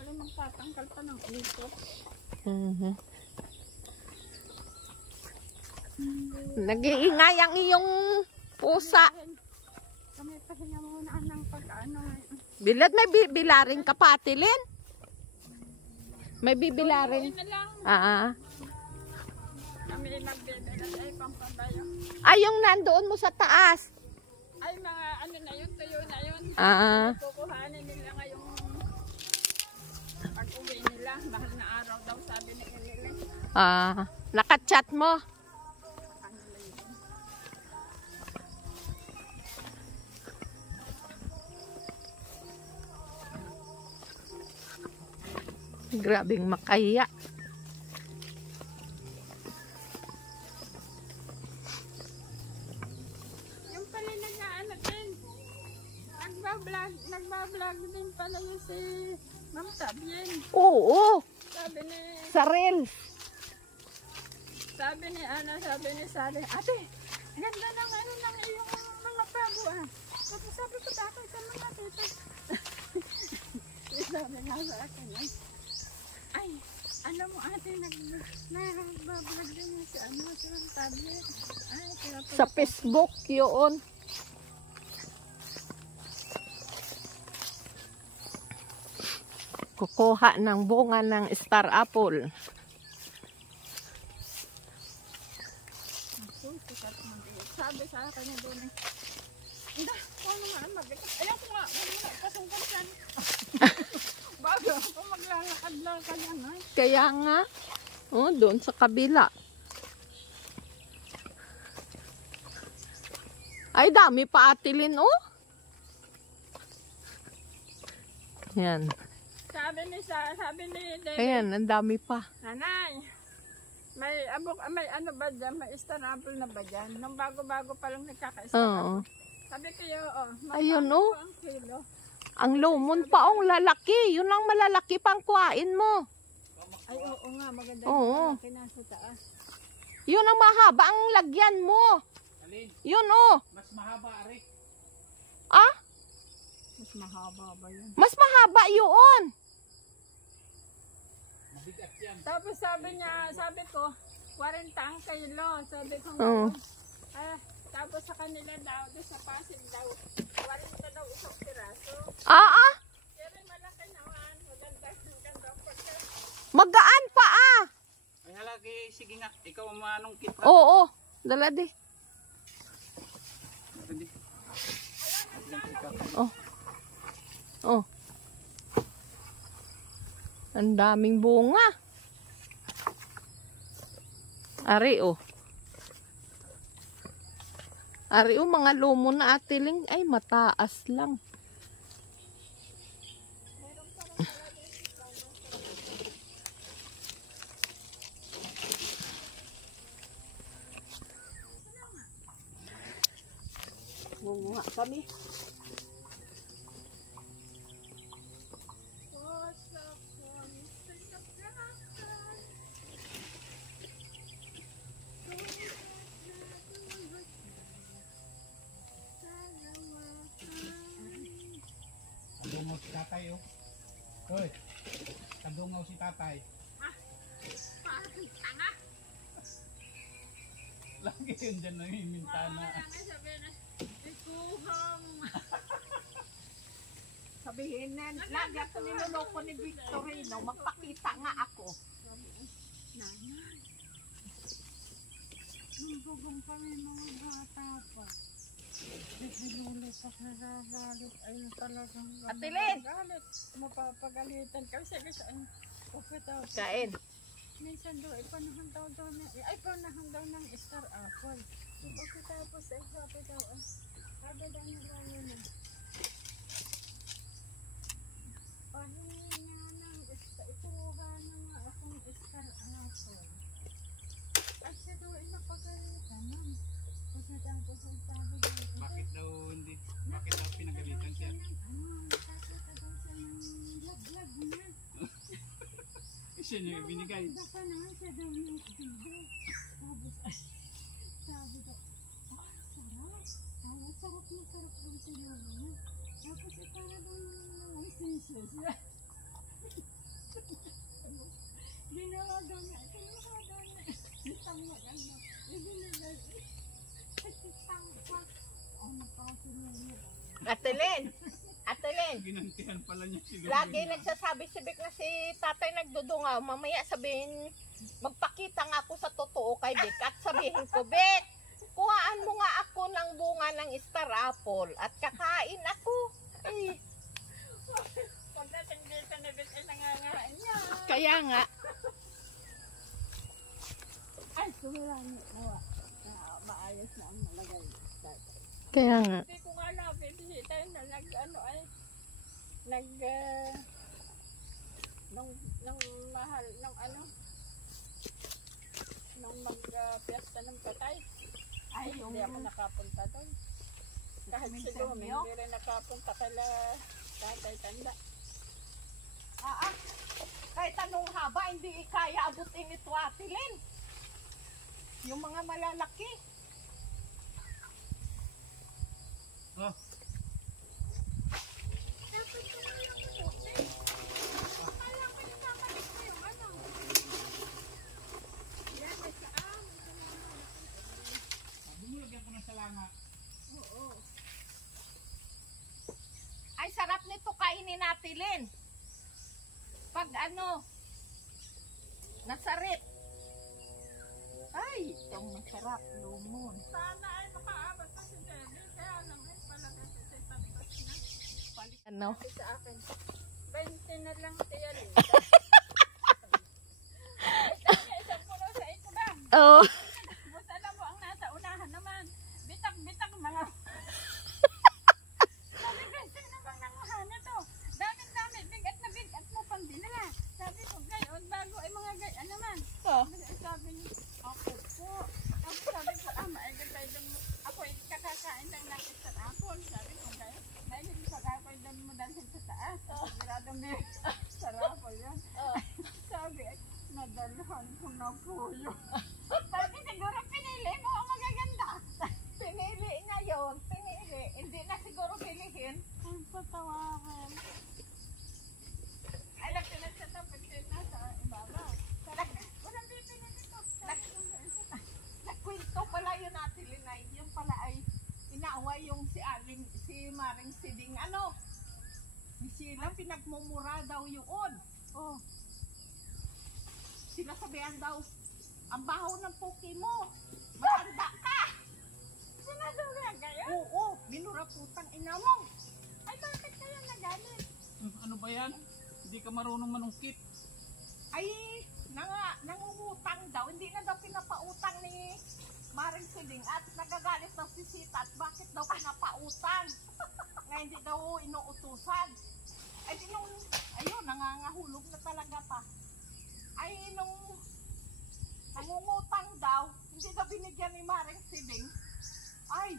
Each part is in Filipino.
pala magtatanggal pa ng ikot. Nag-iingay ang iyong pusa. Kami pahinga muna ng pag-ano ngayon. Bilad, may bibilarin ka pa, Atilin? May bibilarin? Kami magbibilan ay pampabayo. Ay, yung nandoon mo sa taas. Ay, mga ano na yun, tuyo na yun. Kukuhanin nila ngayong pag-uwi nila. Mahal na araw daw, sabi ni Elile. Nakachat mo? Grabing makaya. Yung pala nag-ano din. Nagbablog din pala yung si Ma'am Tabien. Oo. Sabi ni... Sa Reels. Sabi ni Sally, ate, ganda ng ano ng iyong mga pabo ah. Tapos sabi ko dati sa mga tita. Sabi nga sa akin ay, ano mo ate, nagbablog din yung si ano, si Ma'am Tablet. Sa Facebook yun. Kukuha ng bunga ng star apple. Sabi sa akin yung doon eh. Hindi, paano nga mag-ikas? Ayaw ko nga, kasungkot yan. Bago ako maglalakad-lakad yan ay. Kaya nga, doon sa kabila. Ay, dami pa, Atilin, Yan. Sabi ni David. Ayan, ang dami pa. Nanay, may ano ba dyan? May star apple na ba dyan? Nung bago-bago pa lang nagkaka-star apple. Sabi ko ayun, ang kilo. Ang lumon pa, lalaki. Yun ang malalaki pang kuhain mo. Ay, oo nga, maganda yung malaki na sa taas. Yun ang mahaba ang lagyan mo. Alin? Yun, Mas mahaba, Arik. Mas mahaba ba yun? Mas mahaba yun. Mabigat yan. Tapos sabi ko, 40 ang kilo. Sabi ko, tapos sa kanila daw, doon sa Pasig daw, 40 daw isang piraso. Pero malaki naman, maganda pagka. Magaan pa Ay halagi, sige nga, ikaw ang manong kita. Oo, dala di. Ang daming bunga. Ari, Ari, mga lumo na, Atiling. Ay, mataas lang. Bunga kami. Kadungaw si tatay, Hoy, kadungaw si tatay. Parang tanga. Lagi yun dyan namimintana. Ikuhang. Sabihin na, lagi ako niloloko ni Victorino. Magpakita nga ako. Nanay. Nung bugong kami mga bata pa. Nagbilulo pa sa galit. Ayun talagang Atilin! mapapagalitan. Kasi tapos Kain. minsan daw, panahon daw panahon daw ng star apple. Tapos sabi daw nila yun pahingi nga ng ikuha na nga akong star apple. Ay siya daw napagalitan nun. Kasi tapos sabi daw, Bakit daw pinagalitan siya? nakakita daw siya ng laglag na. Siya niyo binigay. Baka naman siya daw ng bibi. Sabi daw, sarap na sarap daw sila niya. Tapos para daw naman sisya siya. Ate Len, Ate Len, Ginantihan pala niya si Lord. lagi nagsasabi si Vic na si tatay nagdudungaw. Mamaya sabihin, magpakita nga ako sa totoo kay Vic at sabihin ko, Vic, kuhaan mo nga ako ng bunga ng star apple at kakain ako. Eh, Pagdating dito na bit ay nangangain niya. kaya nga. Ay, sumirami. Maayos na ang nalagay. Kaya nga. Hindi ko nga napipisita yun na nag-ano ay nung mahal, nung ano nung mag-fiesta ng patay. Ay, hindi ako nakapunta doon. Kahit si Lumi, hindi rin nakapunta kala tatay tanda. Kahit anong haba, hindi kaya abutin ito, Ate Len. Yung mga malalaki. Oh, Dapat ko na lang puti. Akala ko yung nakalik ko yung ano. Yan, may saan. bumulagyan ko ng salanga. Oo. Ay, sarap nito kainin, Ate Len. Pag ano, nasarip. Ay, itong masarap, lumon. Sana ay makaabot pa si Jenny. Kaya lang ay palagay ko sa ipatas na. Ano? Sabi sa akin, 20 na lang tiyan. Isang puno sa ito ba? Oh. Bus alam mo ang nasa unahan naman. Bitak-bitak mga. Sabi ko, sino bang nanguhan ito? Daming-dami, bigat na pang dinala. Sabi ko, gayon, bago ay mga gayon naman. Oh. Sabi niya, ako po. Sabi ko, maigil tayo doon. Ako ay kakakain lang ng isang apple. Sabi ko, gayon, maigil pag ako ay doon mo dalhin sa taas. Siguradong may sarap yan. Sabi ay, nadalhan ko na po yun. Sabi siguro pinili mo ang magaganda. Pinili na yun. Pinili. Hindi na siguro pilihin. Ang patawakan. Ay, nagtinag sa tapos yun nasa ibaba. Sabi, walang bibili dito. Sabi ko, Nagkwento pala yun, Ate Linay. Yung pala ay inaaway yung si Maring Siding. Ano? Si Sheila, pinagmumura daw yun. Oh. Sila sabihan daw, ang baho ng puki mo. Matanda ka. sinasabi kayo? Oo, minura putang ina mo. Ay, bakit kayo nagalit? Ano ba yan? Hindi ka marunong manungkit. Ay, nangungutang daw. Hindi na daw pinapautang ni Maring Siding at nagagalit daw si Sita at bakit daw pinapautang. Nga hindi daw inuutusan. Ay, ayun, nangangahulog na talaga pa. Ay, nung nangungutang daw, hindi daw binigyan ni Maring Siding. Ay,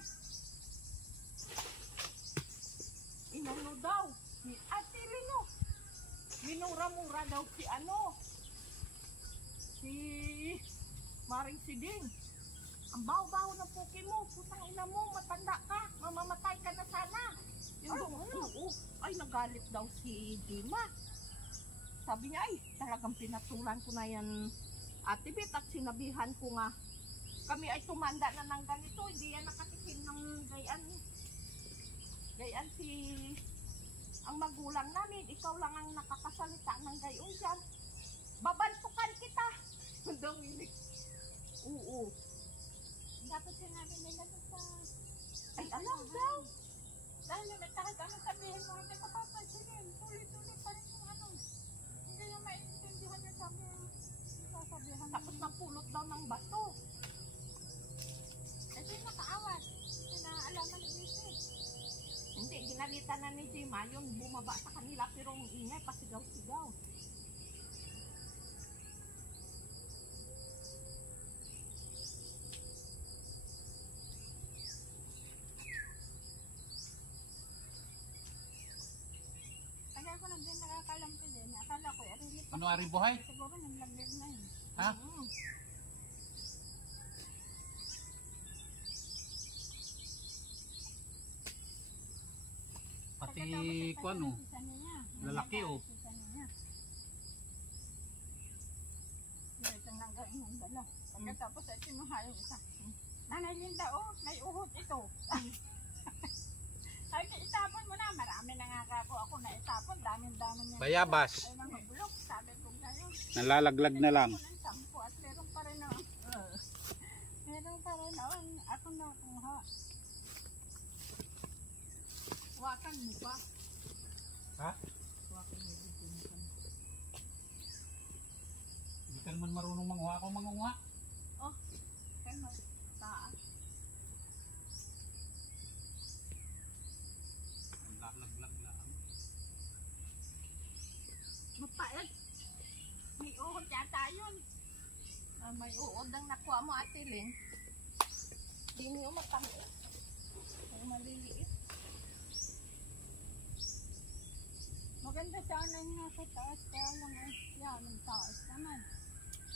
inano daw, ni Ate Lino. Minura-mura daw si si Maring Siding. Ang baho-baho ng puki mo, putang ina mo, matanda ka, mamamatay ka na sana. Yung oo, ay nagalit daw si Dima. Sabi niya, ay talagang pinatulan ko na yan, Ate Bet, at sinabihan ko nga, kami ay tumanda na ng ganito, hindi yan nakatikim ng gayan ang magulang namin, ikaw lang ang nakakasalita ng gayon dyan. Babantukan kita. Dominik. Oo. Dapat sinabi nila sa... Ay, alam daw. Dahil kahit ano sabihin mo, hindi mapapansinin. Tuloy-tuloy pa rin yung ano. Hindi yung maintindihan yung sasabihan. Tapos napulot daw ng bato. Kasi nakaawat. Kasi naalaman ni Bisi. Hindi, ginalitan na ni Jima, yun bumaba sa kanila pero ang ingay, pasigaw-sigaw. Kaya ako nandun nakakalampi din. Akala ko, arili pa. Ano ari buhay? Siguro naglaglag na yun. Ha? Pati ko ano, lalaki oh. pagkain ng dala. Pagkatapos ay kinuha yung isa. Nanay Linda, oh, naiuhot ito. Ay, itapon mo na. Marami na nga ako na itapon. Daming-daming niya. Bayabas. Ay, mga bulok. Sabi ko kayo. Nalalaglag na lang. At meron pa rin ako. Meron pa rin ako. Ako na kuha. Wakan mo pa. Ha? Wakan mo dito. Hindi ka naman marunong manguha. Ako manguha. Oh, kaya mo. Taas. Nalalaglag lang. Mapait. May uhod yata yun. May uhod ang nakuha mo, Ate Ling. Hindi mo matamis. Ang maliliit. Maganda sana yung nasa taas. Kaya lang ay yan, ang taas naman.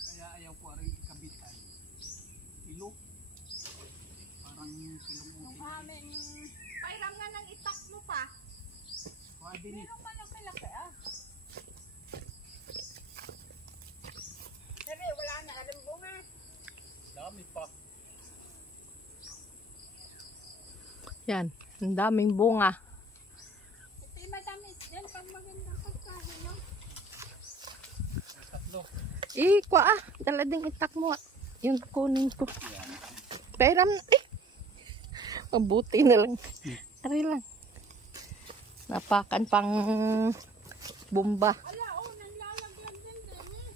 Kaya ayaw ko rin ikabit ay ilo. Parang silong Yung uti. aming, Pairam nga ng itak mo pa. Pwede ni. meron pa lang malaki ah. Pero wala na rin bunga. Dami pa. Yan, ang daming bunga. Ito yung matamis yan pag maganda pagkain, no? Tatlo. Kwa dala ding itak mo. Yung kunin ko. Pairam, mabuti na lang. Ari lang. Napakan pang bomba. Ala, oh, nanlalaglag din din eh.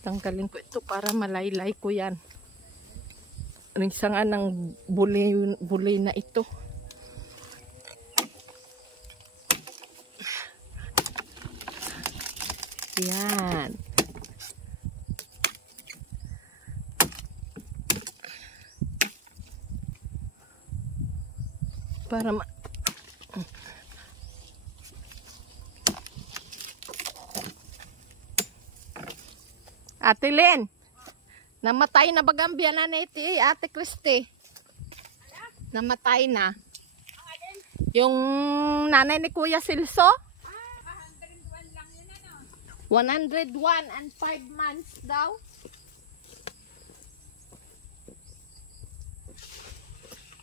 Tanggalin ko ito para malaylay ko yan. Rinsangan ng buli na ito. Yan. Para Ate Len, namatay na bagang biyanan na iti, Ate Christy. Namatay na. Yung nanay ni Kuya Silso, 101 lang yun, ano? 101 and 5 months daw.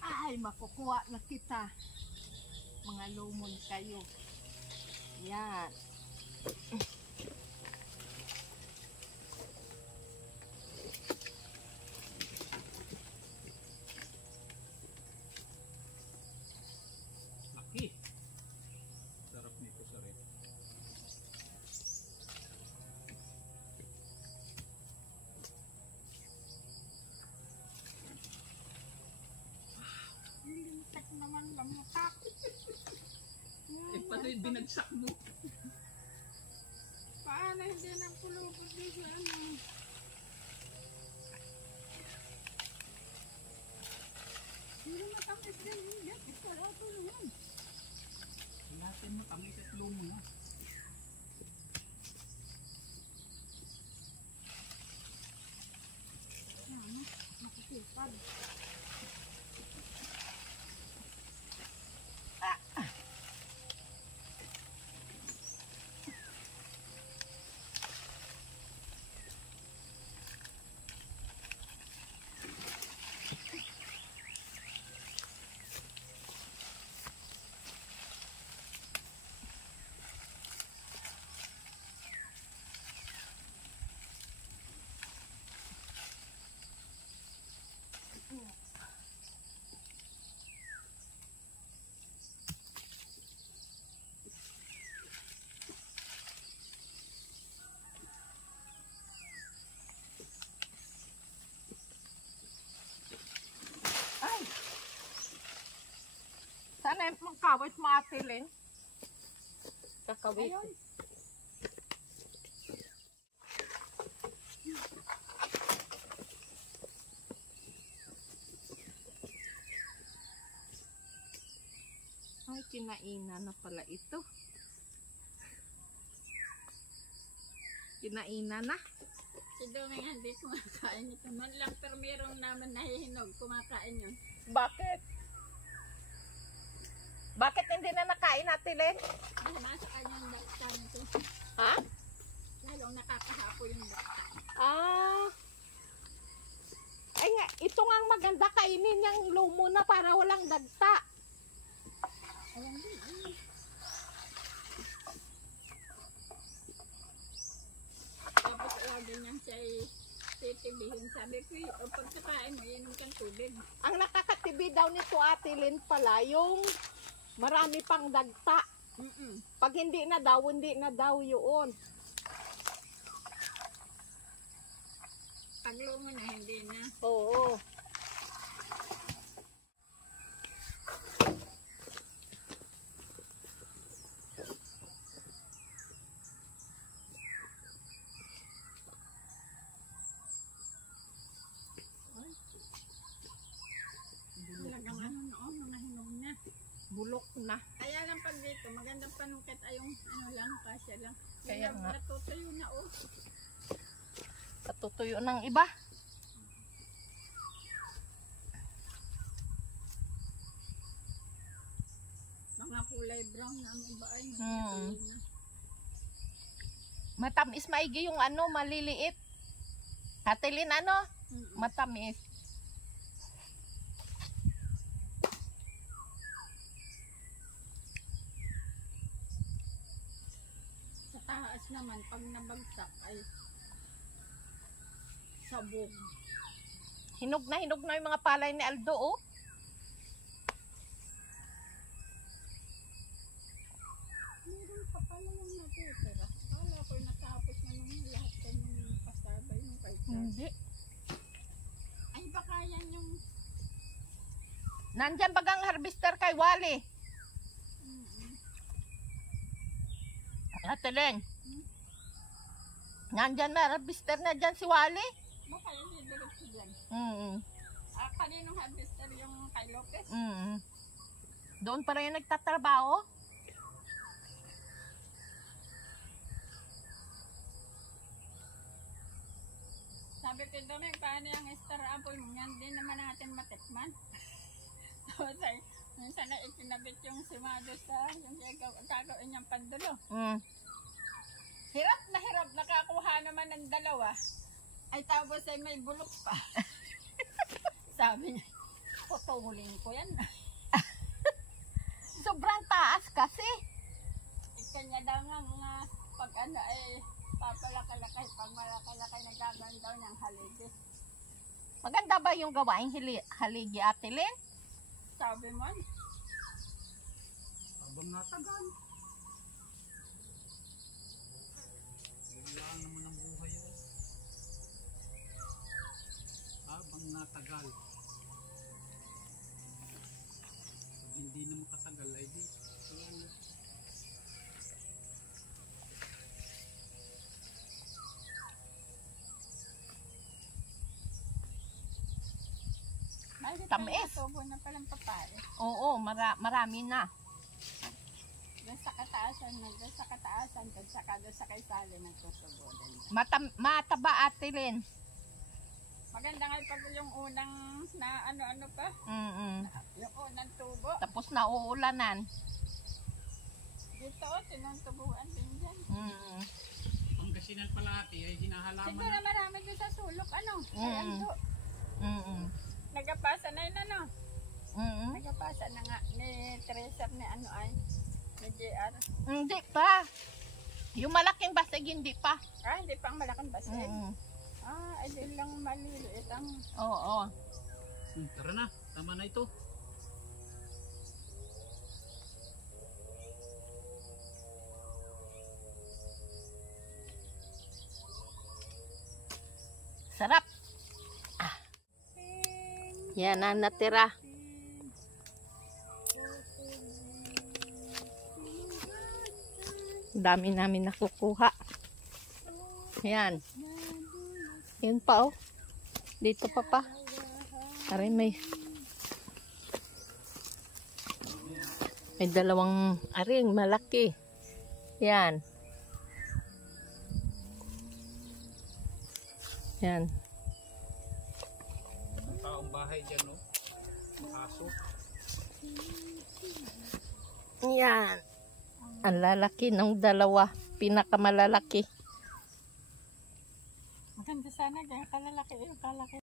Ay, makukuha na kita. Mga lumon kayo. Yan. Laki. Sarap nito sa rin. Lintak naman lamutak. Eh, pati binagsak mo. Paano hindi nang pulupot dito, ano? Hindi matamis din yun. Ito, ito yun. Natin mo kami sa lumo mo. Yan, makikipad. Sana yung magkawit mga Ate Len. Kakawit. Ayun. Ay, kinaina na pala ito. Kinaina na. Si Doming hindi kumakain ito. Man lang pero mayroong naman nahihinog. Kumakain yun. Bakit? Bakit hindi na nakain natin, Len? Masama sa kanyang dakta nito. Ha? Lalong nakakahapo yung dakta. Ah. Ay nga, ito nga ang maganda kainin yung lumo na para walang dagta. Ayan din. Tapos ganyan siya titibihin. Sabi ko, o pagkakain mo, inom kang tubig. Ang nakakatibi daw nito Ate Lynn pala, yung marami pang dagta. Pag hindi na daw yun. Pag lumo na, hindi na. Oo. Talagang ano noon, mga hinog na. Bulok na. Kaya lang pag dito, magandang panungkit ay yung ano lang, kasya lang. Kaya nga. Natutuyo na oh. Katutuyo ng iba. Mga kulay brown na ang iba ay Hmm. natutuyo na. Matamis maigi yung ano, maliliit. Ate Lynn, ano? Matamis. Sa taas naman, pag nabagsak ay sabog. Hinog na yung mga palay ni Aldo, oh. Meron pa pala yung natitira. Kala ko natapos na nung lahat ka nung pasabay nung kaysa. Hindi. Ay baka yan yung Nandyan bagang harvester kay Wally. Ate Lynn. Nandyan may harvester na dyan si Wally. baka yan yung diretso dyan. Kaninong harvester yung kay Lopez? Doon pa rin yung nagtatrabaho. Sabi ko dami, paano yung star apple mo? Yan din naman natin matikman. Tapos ay, minsan na ikinabit yung simado sa yung gagawin niyang pandulo. Hirap, nakakuha naman ng dalawa. Ay tapos ay may bulok pa. Sabi niya, putulin ko yan. Sobrang taas kasi. Kanya daw nga mga pag ano ay papalakalakay, pag malakalakay nagagawin daw niyang haligi. Maganda ba yung gawaing haligi, Ate Lynn? Sabi mo, Habang natagal. Wala naman ang buhay yun. Habang natagal. Pag hindi na makatagal ay di. Wala na. Tamis. tubo na palang papae. Oo, marami na. Doon sa kataasan, doon sa kataasan, doon sa kaisali nagtutubo din. Mataba, Ate Lynn. Maganda nga pag yung unang na ano-ano pa, yung unang tubo. Tapos nauulanan. Dito, tinutubuan din dyan. Pangasinan pala ate ay hinahalaman. Siguro marami doon sa sulok, ano? Ayan to. Nagapasa na yun, ano? Nagapasa na nga ni Teresa ni ano ay, ni JR. Hindi pa. Yung malaking basig, hindi pa. Hindi pang malaking basig. Ay di lang maliliit ang... Oo. Tara na, tama na ito. Sarap. Yan ang natira. Dami namin nakukuha. Yan. Yun pa, oh. Dito pa. Aray, may dalawang aring malaki. Yan. Yan. Ang taong bahay dyan, no? Aso. Yan. Ang lalaki ng dalawa. Pinakamalalaki. Maganda sana, kaya kalalaki yung kalaki.